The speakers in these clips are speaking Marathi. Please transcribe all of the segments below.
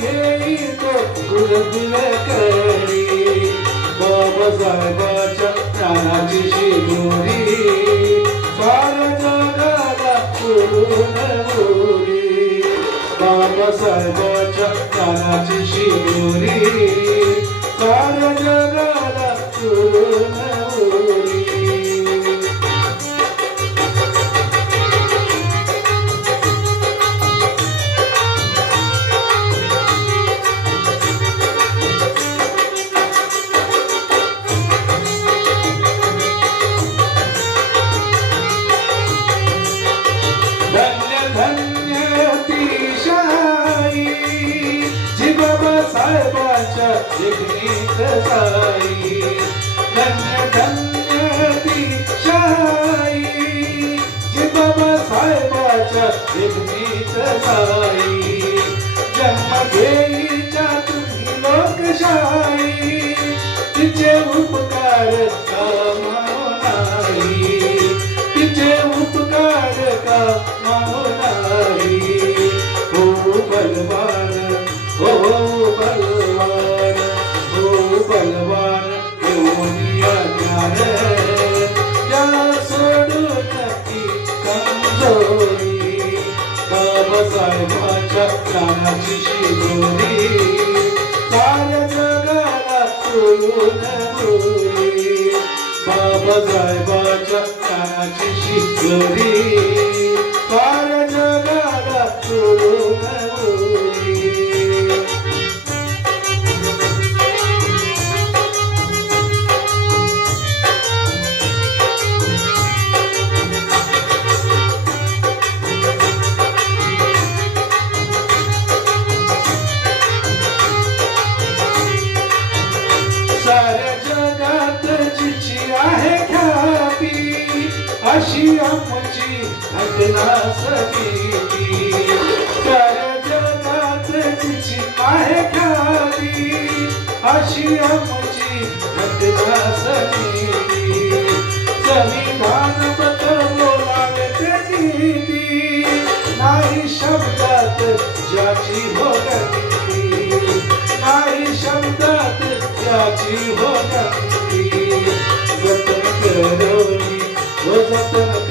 घेई तो गुलगुल करी बाबासाहेबाच्या प्राणाची शिदोरी सार जगाला पुरून गोरी बाबासाहेबाच्या प्राणाची शिदोरी सार जगाला पुरून साहेबाच्या जगनीत साई धन्य धन्य बलवान हो बलवान हो सोडून ती कमजोरी बाबासाहेबाच्या साऱ्या जगाला सोडून गोरी बाबासाहेबाच्या आहे ख्याती अशी आमची घटना सगळी संविधान पत बोलावे नीती नाही शब्दात ज्याची हो नाही शब्दात ज्याची हो जतन करोनी व जतन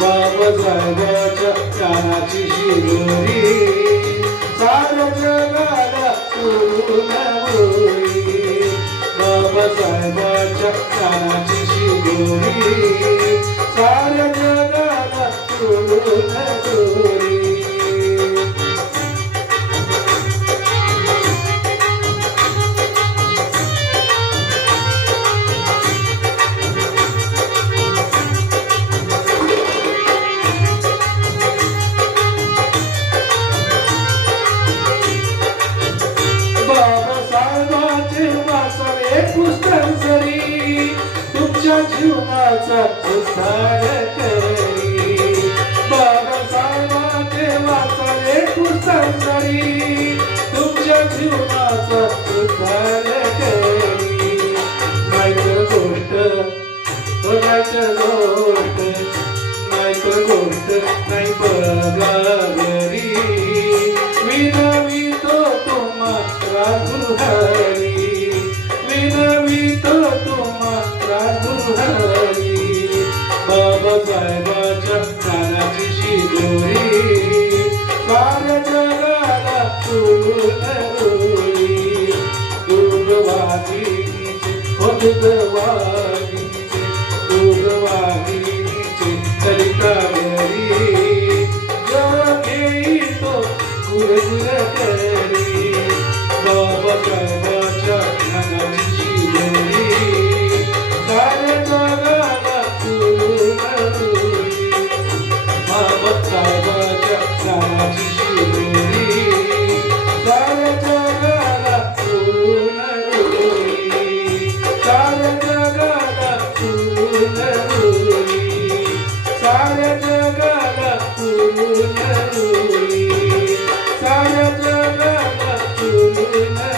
बाबासाहेबाच्या प्राणाची शिदोरी साऱ्या जगाला पुरून गोरी बाबासाहेबाच्या प्राणाची शिदोरी साऱ्या जगाला पुरून गोरी वासरे तुमच्या जीवनाचा उद्धार करी बाबासाहेबांचे वासरे पुस्तक जरी तुमच्या जीवनाचा उद्धार करी नाहीतर गोष्ट हो नाहीतर गोष्ट नाहीतर गोष्ट नाही हो Amen.